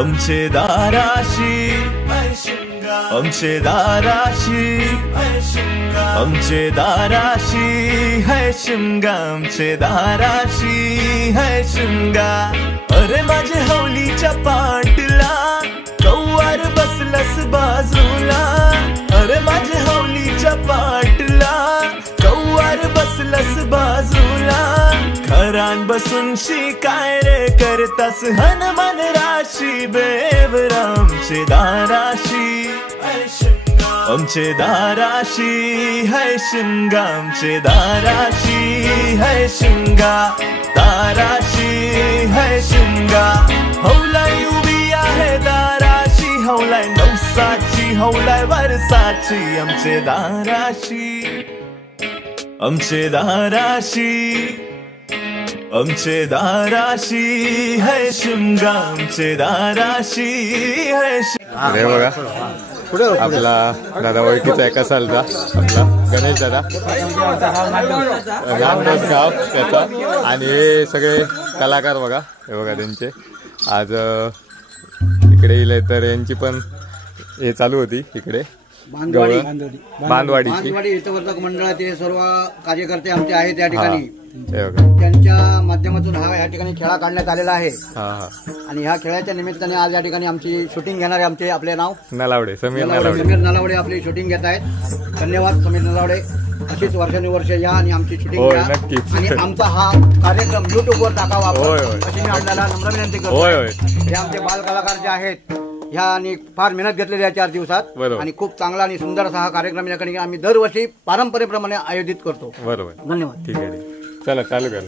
आमचे दाराशी आमचे दाराशी आमचे दाराशी है शिमगा आमचे दाराशी है शिमगा अरे माझे हवलीच्या पाटला कौवार बसलस बाजूला अरे माझे हवलीच्या पाटला कौवार बसलस बाजूला घरान बसून शिकाय रे करतास हनुमान राशी बेवरा आमचे दाराशी आमचे दाराशी है शिमगा आमचे दाराशी है शिमगा दाराशी है शिमगा हौलाय उभी आहे दाराशी हौलाय नवसाची हौलाय वर्षाची आमचे दाराशी आमचे दाराशी आमचे दाराशी है शिमगा आमचे दाराशी है अरे बघा आपला दादा ओळखीचा एका सालचा आपला गणेश दादा नांदोस गाव त्याचा आणि हे सगळे कलाकार बघा हे बघा त्यांचे आज इकडे येईल तर यांची पण हे चालू होती इकडे बांधवाडीची हितवर्धक मंडळाचे सर्व कार्यकर्ते आमचे आहेत या ठिकाणी त्यांच्या माध्यमातून या ठिकाणी खेळा काढण्यात आलेला आहे आणि ह्या खेळाच्या निमित्ताने आज या ठिकाणी आमची शूटिंग घेणारे आमचे आपले नाव नलावडे समीर नलावडे आपली शूटिंग घेत आहेत धन्यवाद समीर नलावडे अशीच वर्षानुवर्ष या आणि आमची शूटिंग घ्या आणि आमचा हा कार्यक्रम युट्यूबवर टाकावा अशी मी आपल्याला नम्र विनंती करतो हे आमचे बाल कलाकार जे आहेत ह्या आणि फार मेहनत घेतलेली आहे 4 दिवसात आणि खूप चांगला आणि सुंदर असा हा कार्यक्रम या ठिकाणी आम्ही दरवर्षी पारंपरेप्रमाणे आयोजित करतो बरोबर धन्यवाद ठीक आहे चला चालू करा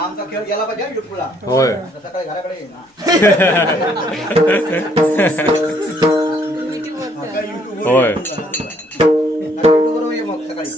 आमचा खेळ गेला पाहिजे युट्यूबला. होय सकाळी घराकडे येईल ना. होय युट्यूबवर ये मग सकाळी.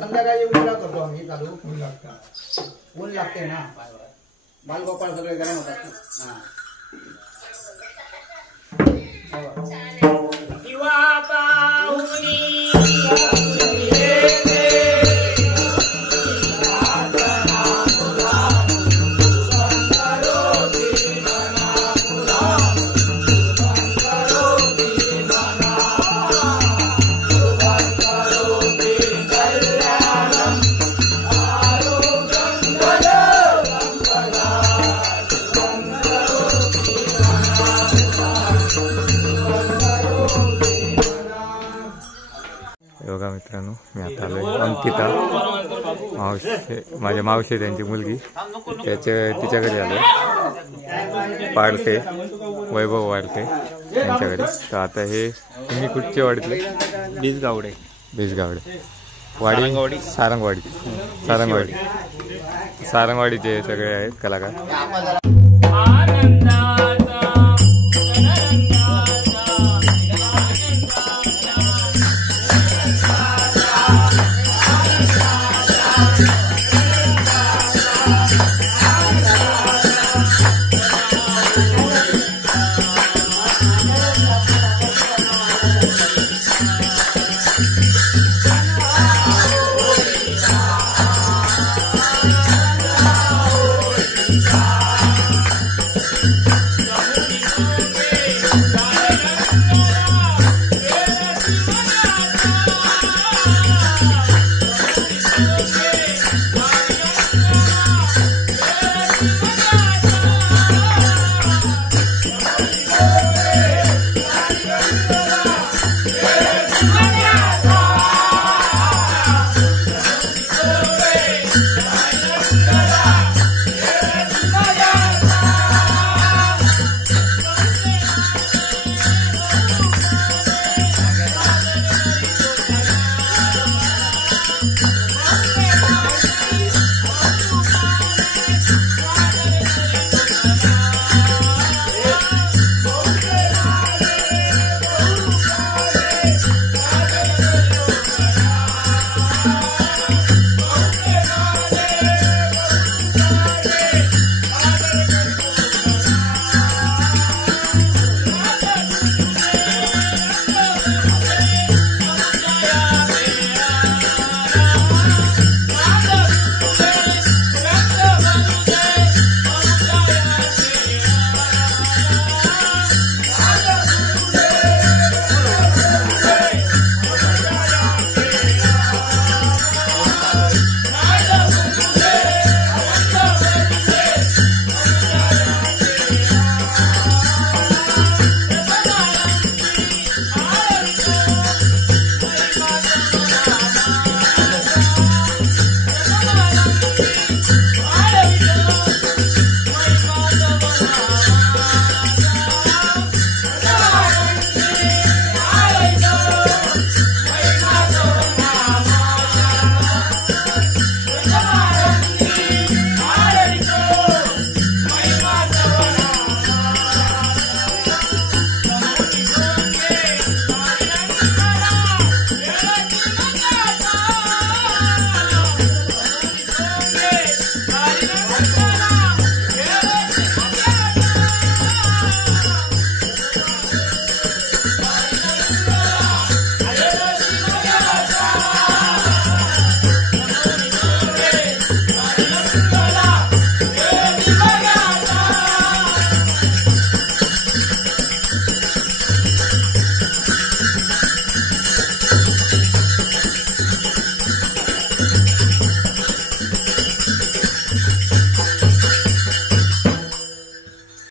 संध्याकाळी उशिरा करतो आम्ही चालू. ऊन लागते ना, बालगोपाळ सगळे गरम होतात. बघा मित्रांनो, मी आता आलोय अंकिता मावशी, माझ्या मावशी त्यांची मुलगी, तिच्या घरी आलोय. वाढते वैभव वाढते त्यांच्या घरी. तर आता हे तुम्ही कुठचे वाडीतले? बीजगावडे वाडी, सारंगवाडी, सारंगवाडीचे सगळे आहेत कलाकार.